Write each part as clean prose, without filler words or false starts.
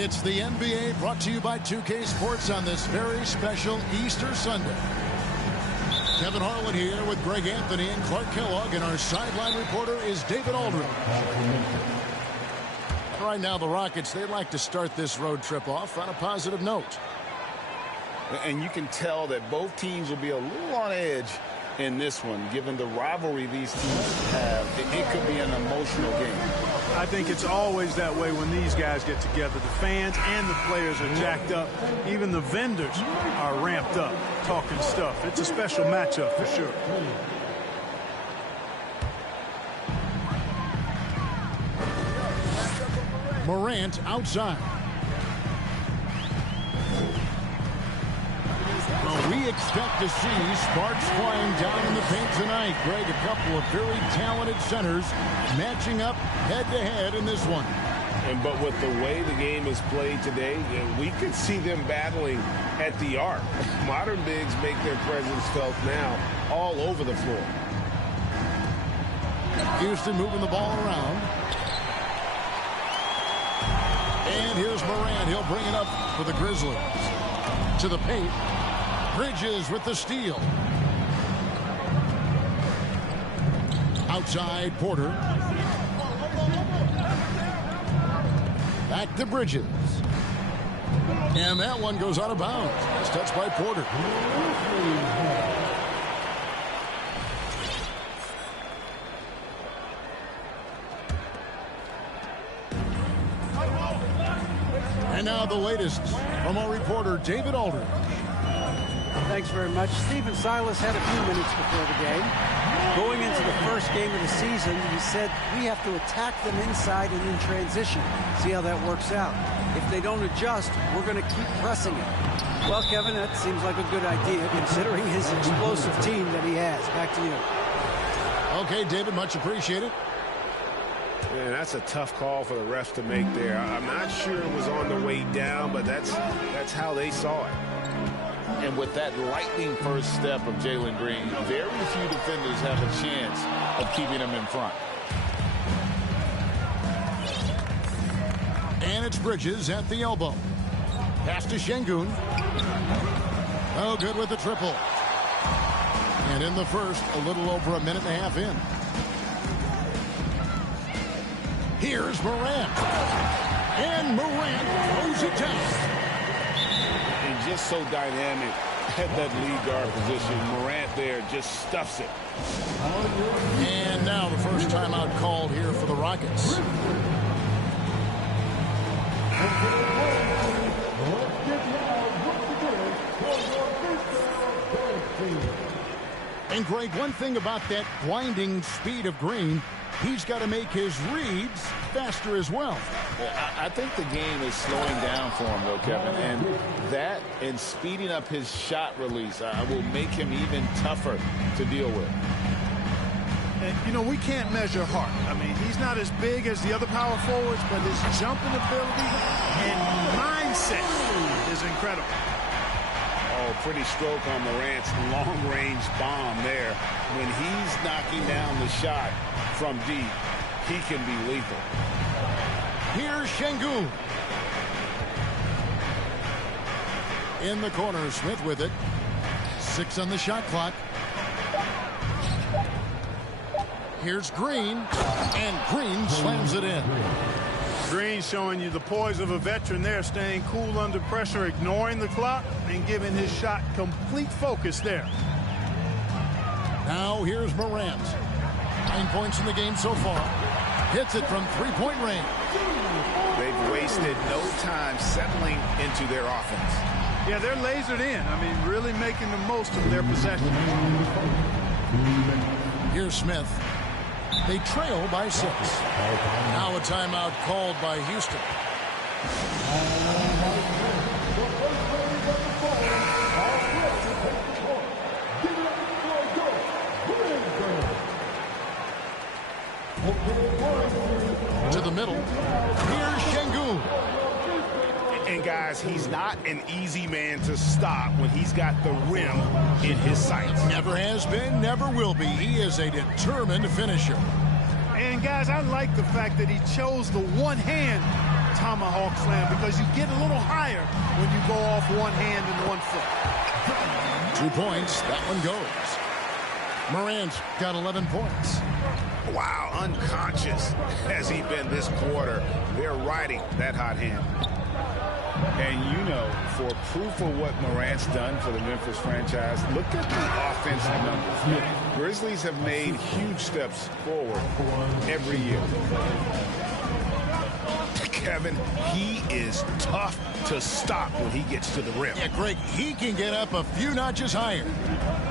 It's the NBA brought to you by 2K Sports on this very special Easter Sunday. Kevin Harlan here with Greg Anthony and Clark Kellogg, and our sideline reporter is David Aldridge. Right now, the Rockets, they like to start this road trip off on a positive note. And you can tell that both teams will be a little on edge in this one, given the rivalry these teams have. It could be an emotional game. I think it's always that way when these guys get together. The fans and the players are jacked up. Even the vendors are ramped up, talking stuff. It's a special matchup for sure. Morant outside. Well, we expect to see sparks flying down in the paint tonight. Greg, a couple of very talented centers matching up head-to-head in this one. But with the way the game is played today, we could see them battling at the arc. Modern bigs make their presence felt now all over the floor. Houston moving the ball around. And here's Morant. He'll bring it up for the Grizzlies. To the paint. Bridges with the steal. Outside, Porter. Back to Bridges. And that one goes out of bounds. It's touched by Porter. And now the latest from our reporter, David Aldridge. Thanks very much. Stephen Silas had a few minutes before the game. Going into the first game of the season, he said, we have to attack them inside and in transition. See how that works out. If they don't adjust, we're going to keep pressing it. Well, Kevin, that seems like a good idea considering his explosive team that he has. Back to you. Okay, David, much appreciated. Man, that's a tough call for the refs to make there. I'm not sure it was on the way down, but that's how they saw it. And with that lightning first step of Jalen Green, very few defenders have a chance of keeping him in front. And it's Bridges at the elbow. Pass to Şengün. Oh, good with the triple. And in the first, a little over a minute and a half in. Here's Morant. And Morant throws it down. And just so dynamic at that lead guard position. Morant there just stuffs it. And now the first timeout called here for the Rockets. And Greg, one thing about that blinding speed of Green, he's got to make his reads faster as well. I think the game is slowing down for him, though, Kevin. And that and speeding up his shot release will make him even tougher to deal with. And, you know, we can't measure Hart. I mean, he's not as big as the other power forwards, but his jumping ability and mindset is incredible. Oh, pretty stroke on Morant's long-range bomb there. When he's knocking down the shot from deep, he can be lethal. Here's Şengün. In the corner, Smith with it. 6 on the shot clock. Here's Green, and Green slams it in. Green showing you the poise of a veteran there, staying cool under pressure, ignoring the clock, and giving his shot complete focus there. Now here's Morant. 9 points in the game so far. Hits it from three-point range. They've wasted no time settling into their offense. Yeah, they're lasered in. I mean, really making the most of their possession. Here's Smith. They trail by 6. Now a timeout called by Houston. To the middle. Here's Şengün. And guys, he's not an easy man to stop when he's got the rim in his sights. Never has been, never will be. He is a determined finisher. And guys, I like the fact that he chose the one-hand tomahawk slam because you get a little higher when you go off one hand and 1 foot. 2 points. That one goes. Morant got 11 points. Wow, unconscious has he been this quarter. They're riding that hot hand. And you know, for proof of what Morant's done for the Memphis franchise, look at the offensive numbers. Grizzlies have made huge steps forward every year. Kevin, he is tough to stop when he gets to the rim. Yeah, Greg, he can get up a few notches higher.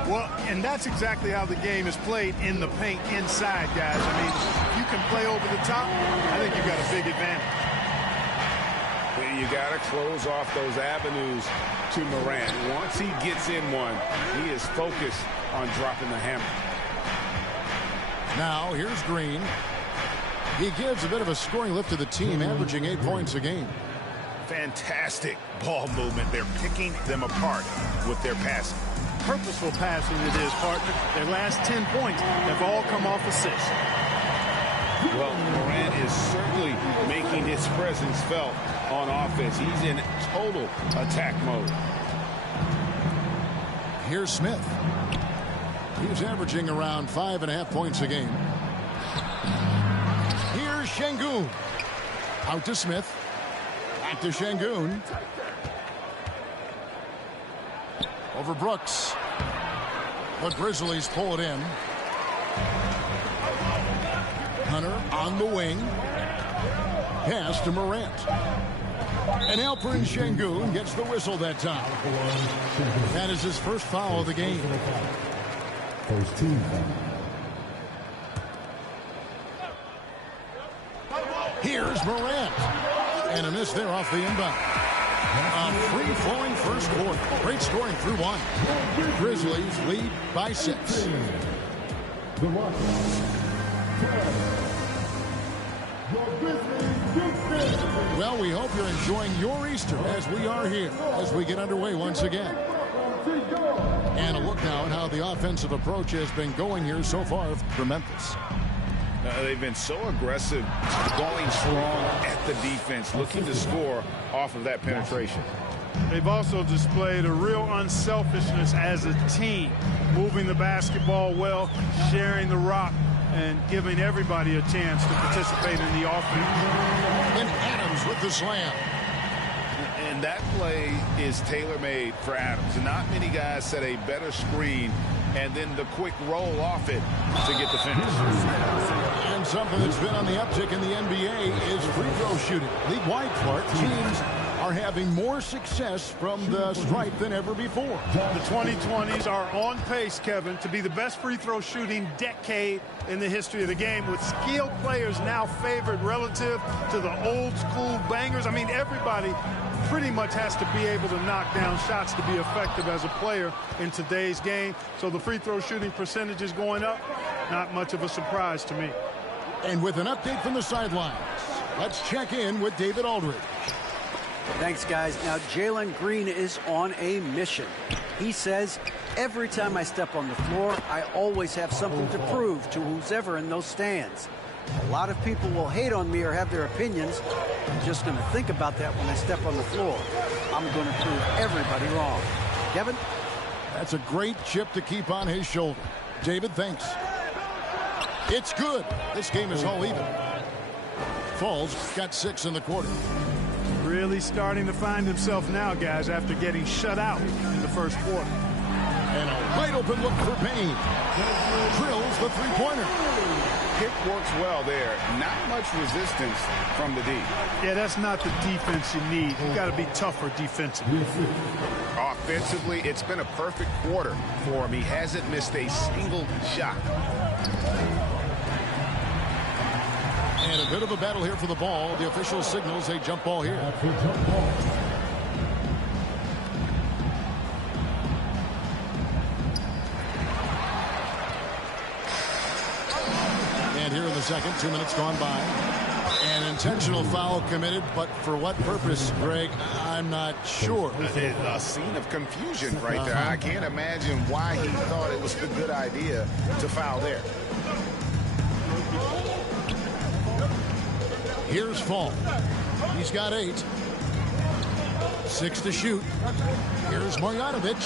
Well, and that's exactly how the game is played in the paint inside, guys. I mean, if you can play over the top, I think you've got a big advantage. You got to close off those avenues to Morant. Once he gets in one, he is focused on dropping the hammer. Now, here's Green. He gives a bit of a scoring lift to the team, averaging 8 points a game. Fantastic ball movement. They're picking them apart with their passing. Purposeful passing it is, partner. Their last 10 points have all come off assists. Well, Morant is certainly making his presence felt on offense. He's in total attack mode. Here's Smith. He's averaging around 5.5 points a game. Here's Şengün. Out to Smith. Back to Şengün. Over Brooks. The Grizzlies pull it in. Hunter on the wing. Pass to Morant. And Alperen Şengün gets the whistle that time. That is his first foul of the game. First team foul. Here's Morant. And a miss there off the inbound. A free-flowing first quarter. Great scoring through 1. Grizzlies lead by 6. The Rockets. Well, we hope you're enjoying your Easter as we are here as we get underway once again. And a look now at how the offensive approach has been going here so far for Memphis. They've been so aggressive, going strong at the defense, looking to score off of that penetration. They've also displayed a real unselfishness as a team, moving the basketball well, sharing the rock, and giving everybody a chance to participate in the offense. And Adams with the slam. And that play is tailor-made for Adams. Not many guys set a better screen and then the quick roll off it to get the finish. And something that's been on the uptick in the NBA is free throw shooting. League-wide, Clark, teams are having more success from the stripe than ever before. The 2020s are on pace, Kevin, to be the best free throw shooting decade in the history of the game, with skilled players now favored relative to the old school bangers. I mean, everybody pretty much has to be able to knock down shots to be effective as a player in today's game. So the free throw shooting percentage is going up. Not much of a surprise to me. And with an update from the sidelines, let's check in with David Aldridge. Thanks, guys. Now, Jalen Green is on a mission. He says, every time I step on the floor, I always have something to prove to who's ever in those stands. A lot of people will hate on me or have their opinions. I'm just going to think about that when I step on the floor. I'm going to prove everybody wrong. Kevin? That's a great chip to keep on his shoulder. David, thanks. It's good. This game is all even. Falls got 6 in the quarter. Really starting to find himself now, guys, after getting shut out in the first quarter. And a wide open look for Payne. Drills the three-pointer. Pick works well there. Not much resistance from the D. Yeah, that's not the defense you need. You got to be tougher defensively. Offensively, it's been a perfect quarter for him. He hasn't missed a single shot. And a bit of a battle here for the ball. The official signals a jump ball here. And here in the second, 2 minutes gone by. An intentional foul committed, but for what purpose, Greg, I'm not sure. A scene of confusion right there. I can't imagine why he thought it was a good idea to foul there. Here's Fall. He's got 8. 6 to shoot. Here's Marjanovic.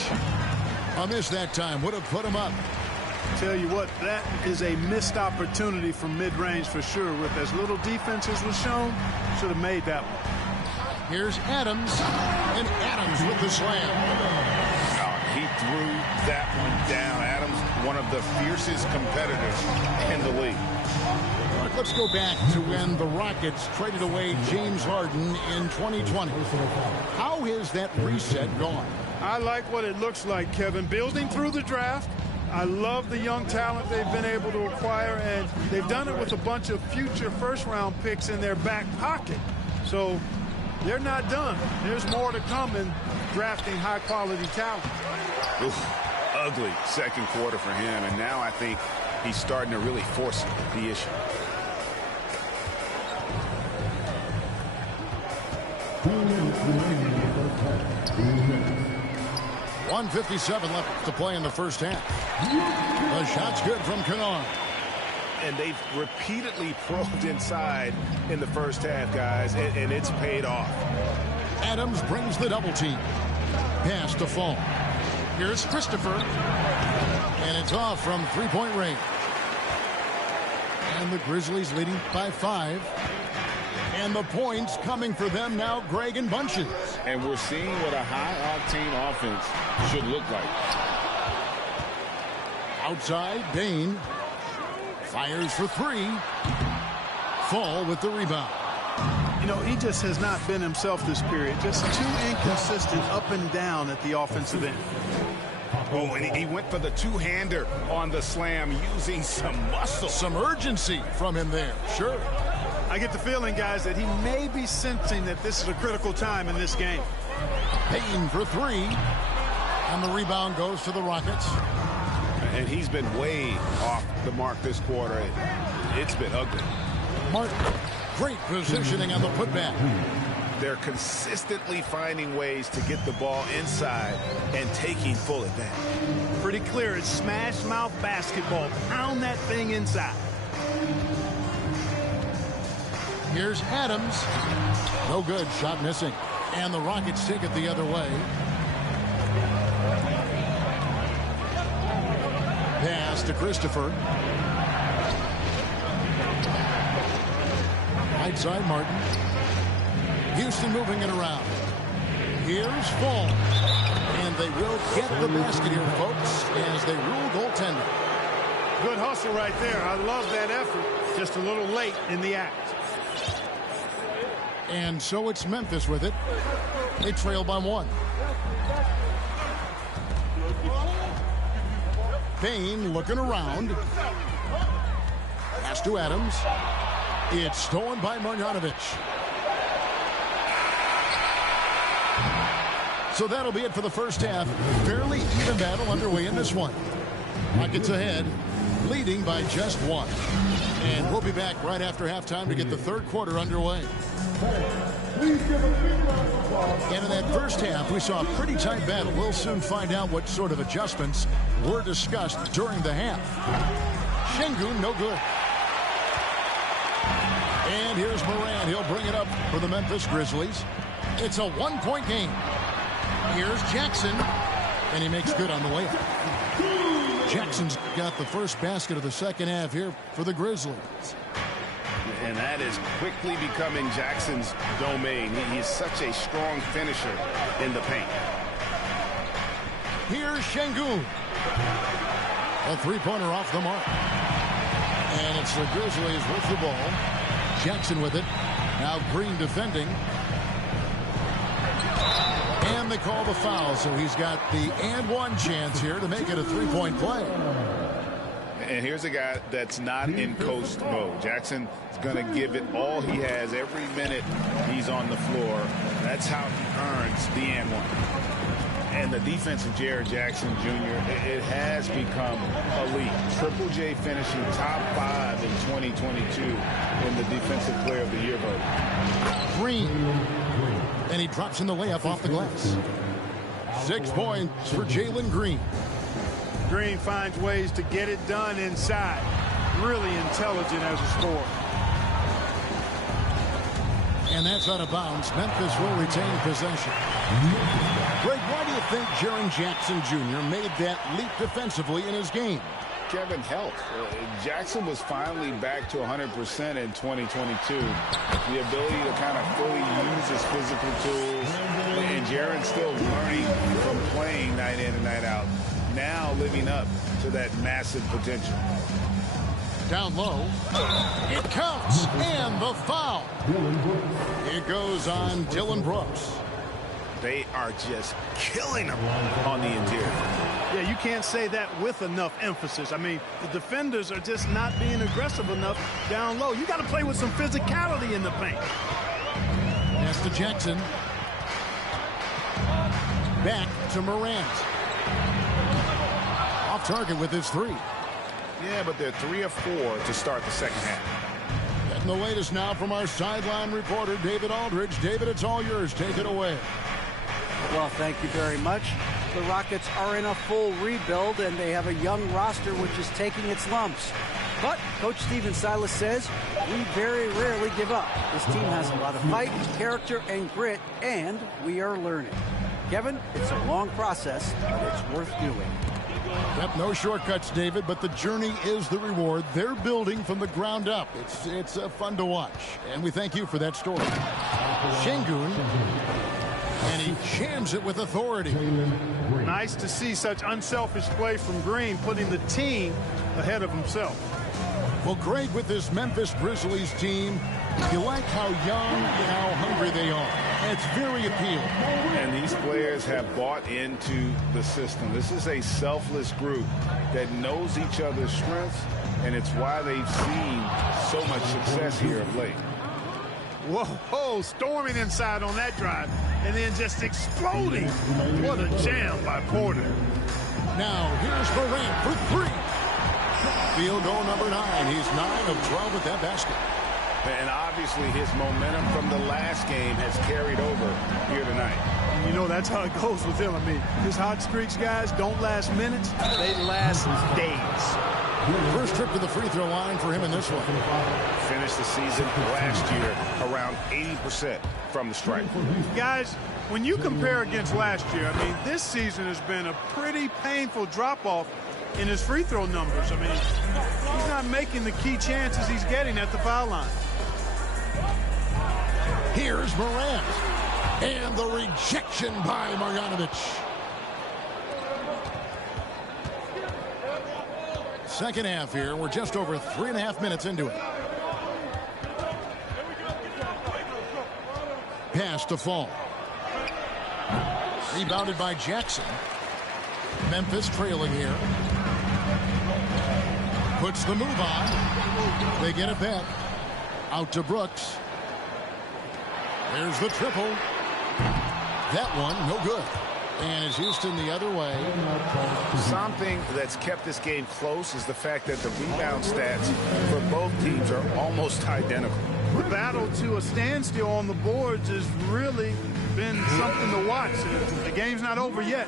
A miss that time. Would have put him up. Tell you what, that is a missed opportunity from mid-range for sure. With as little defense as was shown, should have made that one. Here's Adams. And Adams with the slam. He threw that one down. Adams, one of the fiercest competitors in the league. Let's go back to when the Rockets traded away James Harden in 2020. How has that reset gone? I like what it looks like, Kevin. Building through the draft. I love the young talent they've been able to acquire, and they've done it with a bunch of future first-round picks in their back pocket. So they're not done. There's more to come in drafting high-quality talent. Oof, ugly second quarter for him, and now I think he's starting to really force the issue. 1:57 left to play in the first half. The shot's good from Kennard. And they've repeatedly probed inside in the first half, guys, and it's paid off. Adams brings the double team. Pass to Fall. Here's Christopher. And it's off from three-point range. And the Grizzlies leading by 5. And the points coming for them now, Greg and Bunches. And we're seeing what a high-octane offense should look like. Outside, Bane. Fires for 3. Fall with the rebound. You know, he just has not been himself this period. Just too inconsistent up and down at the offensive end. Oh, and he went for the two-hander on the slam using some muscle. Some urgency from him there. Sure. I get the feeling, guys, that he may be sensing that this is a critical time in this game. Payton for 3. And the rebound goes to the Rockets. And he's been way off the mark this quarter. It's been ugly. Martin, great positioning on the putback. They're consistently finding ways to get the ball inside and taking full advantage. Pretty clear. It's smash mouth basketball. Pound that thing inside. Here's Adams. No good. Shot missing. And the Rockets take it the other way. Pass to Christopher. Right side, Martin. Houston moving it around. Here's Fall. And they will get the basket here, folks, as they rule goaltender. Good hustle right there. I love that effort. Just a little late in the act. And so it's Memphis with it. They trail by 1. Payne looking around. Pass to Adams. It's stolen by Marjanovic. So that'll be it for the first half. Fairly even battle underway in this one. Rockets ahead, leading by just 1. And we'll be back right after halftime to get the third quarter underway. And in that first half, we saw a pretty tight battle. We'll soon find out what sort of adjustments were discussed during the half. Şengün, no good. And here's Moran. He'll bring it up for the Memphis Grizzlies. It's a one-point game. Here's Jackson, and he makes good on the layup. Jackson's got the first basket of the second half here for the Grizzlies. And that is quickly becoming Jackson's domain. He's such a strong finisher in the paint. Here's Şengün. A three-pointer off the mark. And it's the Grizzlies with the ball. Jackson with it. Now Green defending. And they call the foul, so he's got the and one chance here to make it a three-point play. And here's a guy that's not in coast mode. Jackson is going to give it all he has every minute he's on the floor. That's how he earns the and one. And the defense of Jaren Jackson Jr., it has become elite. Triple J finishing top 5 in 2022 in the Defensive Player of the Year vote. Green. And he drops in the layup off the glass. 6 points for Jalen Green. Green finds ways to get it done inside. Really intelligent as a scorer. And that's out of bounds. Memphis will retain possession. Greg, why do you think Jaren Jackson Jr. made that leap defensively in his game? Kevin, health. Jackson was finally back to 100% in 2022. The ability to kind of fully use his physical tools. And Jaren's still learning from playing night in and night out. Now living up to that massive potential. Down low. It counts. And the foul. It goes on Dillon Brooks. They are just killing him on the interior. Yeah, you can't say that with enough emphasis. I mean, the defenders are just not being aggressive enough down low. You got to play with some physicality in the paint. Pass to Jackson. Back to Morant. Off target with his three. Yeah, but they're 3 of 4 to start the second half. Getting the latest now from our sideline reporter, David Aldridge. David, it's all yours. Take it away. Well, thank you very much. The Rockets are in a full rebuild, and they have a young roster which is taking its lumps. But Coach Stephen Silas says we very rarely give up. This team has a lot of fight, character, and grit, and we are learning. Kevin, it's a long process, but it's worth doing. Yep, no shortcuts, David, but the journey is the reward. They're building from the ground up. It's fun to watch, and we thank you for that story. Şengün, and he jams it with authority. Nice to see such unselfish play from Green, putting the team ahead of himself. Well, Greg, with this Memphis Grizzlies team, you like how young and how hungry they are. It's very appealing. And these players have bought into the system. This is a selfless group that knows each other's strengths, and it's why they've seen so much success here of late. Whoa, storming inside on that drive, and then just exploding. What a jam by Porter. Now, here's Morant for 3. Field goal number 9. He's 9 of 12 with that basket. And obviously his momentum from the last game has carried over here tonight. You know, that's how it goes with him. I mean, his hot streaks, guys, don't last minutes. They last days. First trip to the free throw line for him in this one. Finished the season last year around 80% from the stripe. Guys, when you compare against last year, I mean, this season has been a pretty painful drop-off in his free throw numbers. I mean, he's not making the key chances he's getting at the foul line. Here's Morant. And the rejection by Marjanovic. Second half here. We're just over 3.5 minutes into it. Pass to Fall. Rebounded by Jackson. Memphis trailing here. Puts the move on. They get it back. Out to Brooks. There's the triple. That one, no good. And it's Houston the other way. Something that's kept this game close is the fact that the rebound stats for both teams are almost identical. The battle to a standstill on the boards has really been something to watch. The game's not over yet.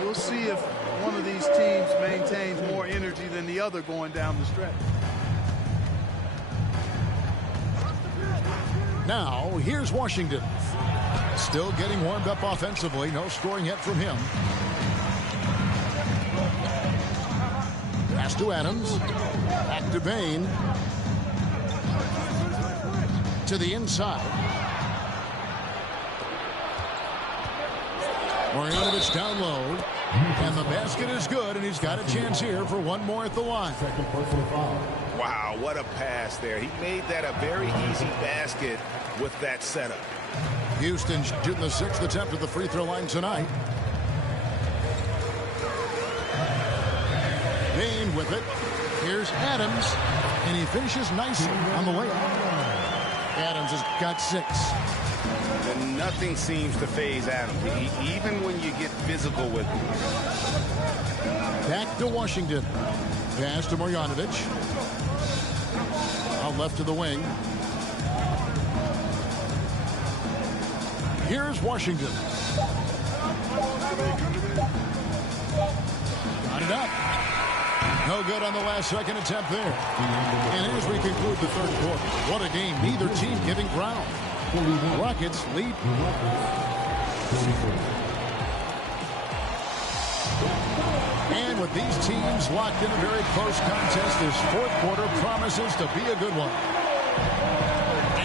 We'll see if one of these teams maintains more energy than the other going down the stretch. Now, here's Washington. Still getting warmed up offensively. No scoring yet from him. Pass to Adams. Back to Bain. To the inside. Marjanovic down low. And the basket is good, and he's got a chance here for one more at the line. Wow, what a pass there. He made that a very easy basket with that setup. Houston shooting the 6th attempt at the free throw line tonight. Bain with it. Here's Adams, and he finishes nicely on the layup. Adams has got 6. And nothing seems to faze Adams, even when you get physical with him. Back to Washington. Pass to Marjanovic. Out left to the wing. Here's Washington. Got it up. No good on the last second attempt there. And as we conclude the third quarter, what a game. Neither team giving ground. Rockets lead. And with these teams locked in a very close contest, this fourth quarter promises to be a good one.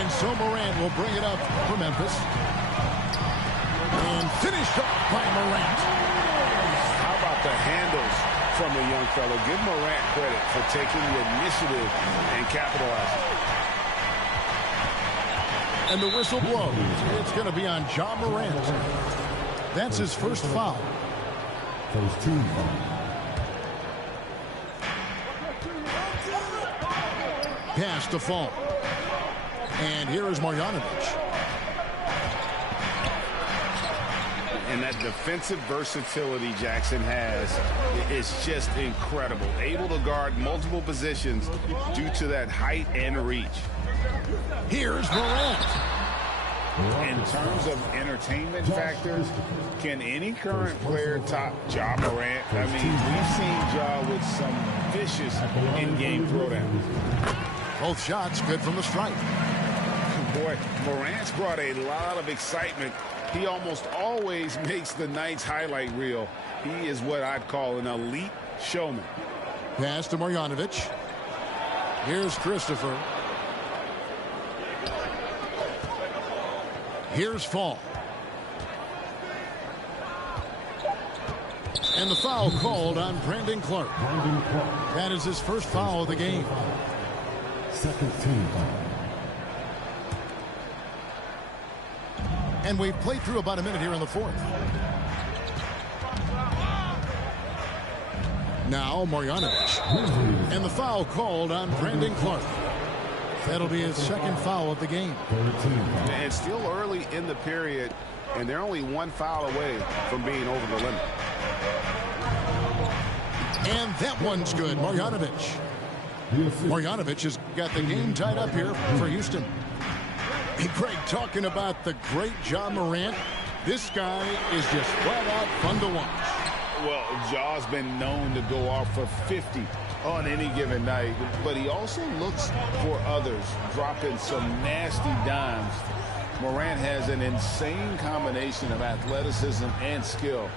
And so Morant will bring it up for Memphis. And finished up by Morant. How about the handles from the young fellow? Give Morant credit for taking the initiative and capitalizing. And the whistle blows. It's going to be on Ja Morant. That's his first foul. First team foul. Pass to Fall. And here is Marjanovic. And that defensive versatility Jackson has is just incredible. Able to guard multiple positions due to that height and reach. Here's Morant. In terms of entertainment factors, can any current player top Ja Morant? I mean, we've seen Ja with some vicious in-game throwdowns. Both shots good from the stripe. Boy, Morant's brought a lot of excitement. He almost always makes the night's highlight reel. He is what I'd call an elite showman. Pass to Marjanovic. Here's Christopher. Here's Fall. And the foul called on Brandon Clark. That is his first foul of the game. Second team foul. And we've played through about a minute here in the fourth. Now Marjanovic. And the foul called on Brandon Clark. That'll be his second foul of the game. And still early in the period, and they're only one foul away from being over the limit. And that one's good. Marjanovic. Marjanovic has got the game tied up here for Houston. Hey, Greg, talking about the great Ja Morant, this guy is just flat out fun to watch. Well, Ja's been known to go off for 50 on any given night, but he also looks for others, dropping some nasty dimes. Morant has an insane combination of athleticism and skill.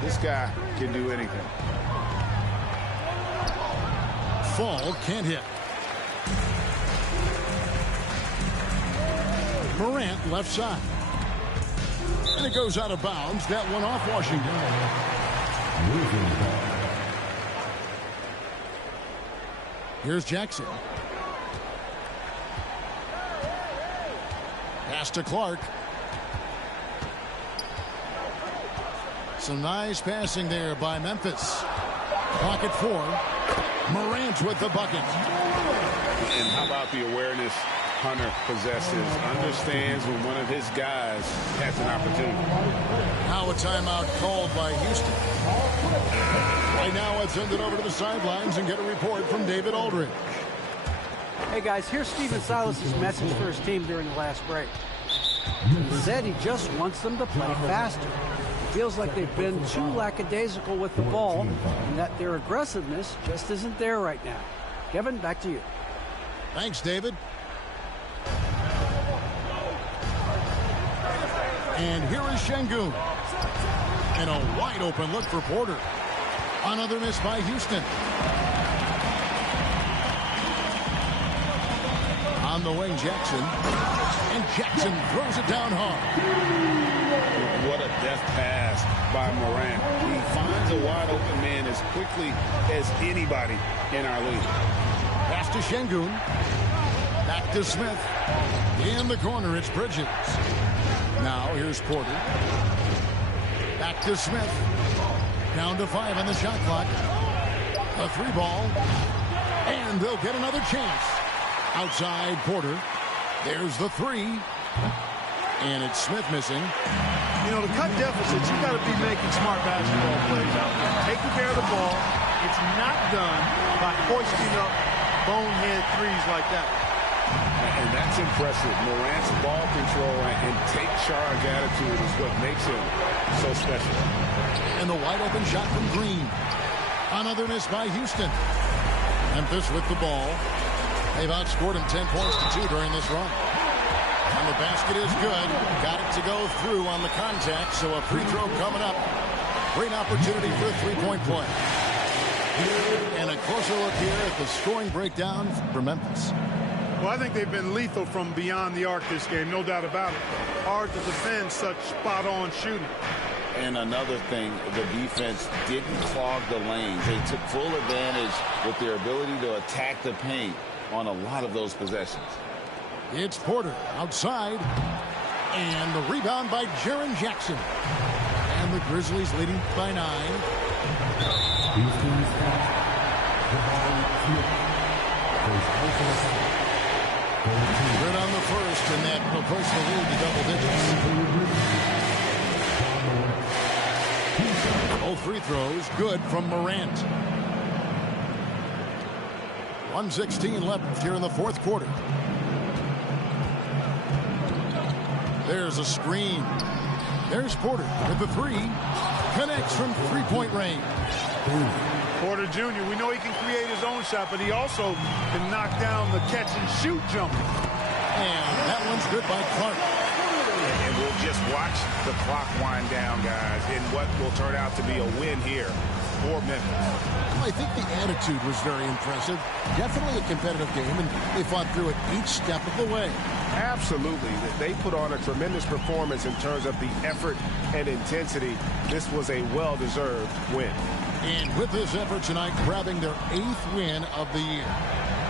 This guy can do anything. Fall can't hit. Morant left side. And it goes out of bounds. That one off Washington. Here's Jackson. Pass to Clark. Some nice passing there by Memphis. Pocket 4. Morant with the bucket. And how about the awareness Hunter possesses? Understands when one of his guys has an opportunity. Now a timeout called by Houston. Right now, let's send it over to the sidelines and get a report from David Aldridge. Hey guys, here's Stephen Silas's message for his team during the last break. He said he just wants them to play faster. It feels like they've been too lackadaisical with the ball and that their aggressiveness just isn't there right now. Kevin, back to you. Thanks, David. And here is Şengün. And a wide open look for Porter. Another miss by Houston. On the wing, Jackson. And Jackson throws it down hard. What a deft pass by Morant. He finds a wide open man as quickly as anybody in our league. Pass to Şengün. Back to Smith. In the corner, it's Bridges. Now here's Porter. Back to Smith. Down to 5 on the shot clock. A 3 ball. And they'll get another chance. Outside Porter. There's the 3. And it's Smith missing. You know, to cut deficits, you got to be making smart basketball plays out there. Taking care of the ball. It's not done by hoisting up bonehead threes like that. And that's impressive. Morant's ball control and take charge attitude is what makes him so special. And the wide open shot from Green. Another miss by Houston. Memphis with the ball. They've outscored him 10 points to 2 during this run. And the basket is good. Got it to go through on the contact, so a free throw coming up. Great opportunity for a three-point play. And a closer look here at the scoring breakdown for Memphis. Well, I think they've been lethal from beyond the arc this game, no doubt about it. Hard to defend such spot-on shooting. And another thing, the defense didn't clog the lanes. They took full advantage with their ability to attack the paint on a lot of those possessions. It's Porter outside. And the rebound by Jaren Jackson. And the Grizzlies leading by 9. Good on the first, and that will push the lead to double digits. Both free throws good from Morant. 1:16 left here in the fourth quarter. There's a screen. There's Porter with the 3. Connects from three-point range. Porter Jr., we know he can create his own shot, but he also can knock down the catch-and-shoot jumper. And that one's good by Clark. And we'll just watch the clock wind down, guys, in what will turn out to be a win here for Memphis. Well, I think the attitude was very impressive. Definitely a competitive game, and they fought through it each step of the way. Absolutely. They put on a tremendous performance in terms of the effort and intensity. This was a well-deserved win. And with this effort tonight, grabbing their 8th win of the year.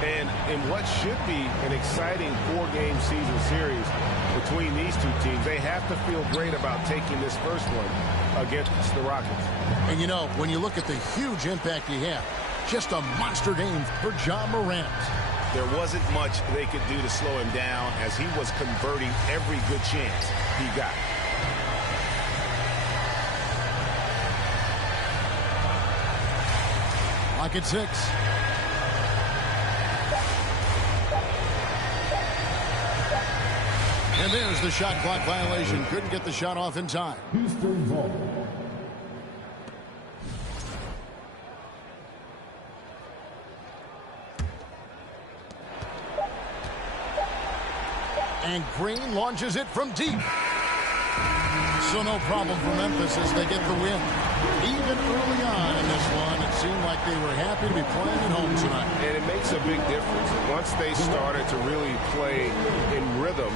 And in what should be an exciting 4-game season series between these two teams, they have to feel great about taking this first one against the Rockets. And you know, when you look at the huge impact he had, just a monster game for Ja Morant. There wasn't much they could do to slow him down as he was converting every good chance he got. Lock at 6. And there's the shot clock violation. Couldn't get the shot off in time. Houston ball. And Green launches it from deep. So no problem for Memphis as they get the win. Even early on in this one, it seemed like they were happy to be playing at home tonight. And it makes a big difference. Once they started to really play in rhythm,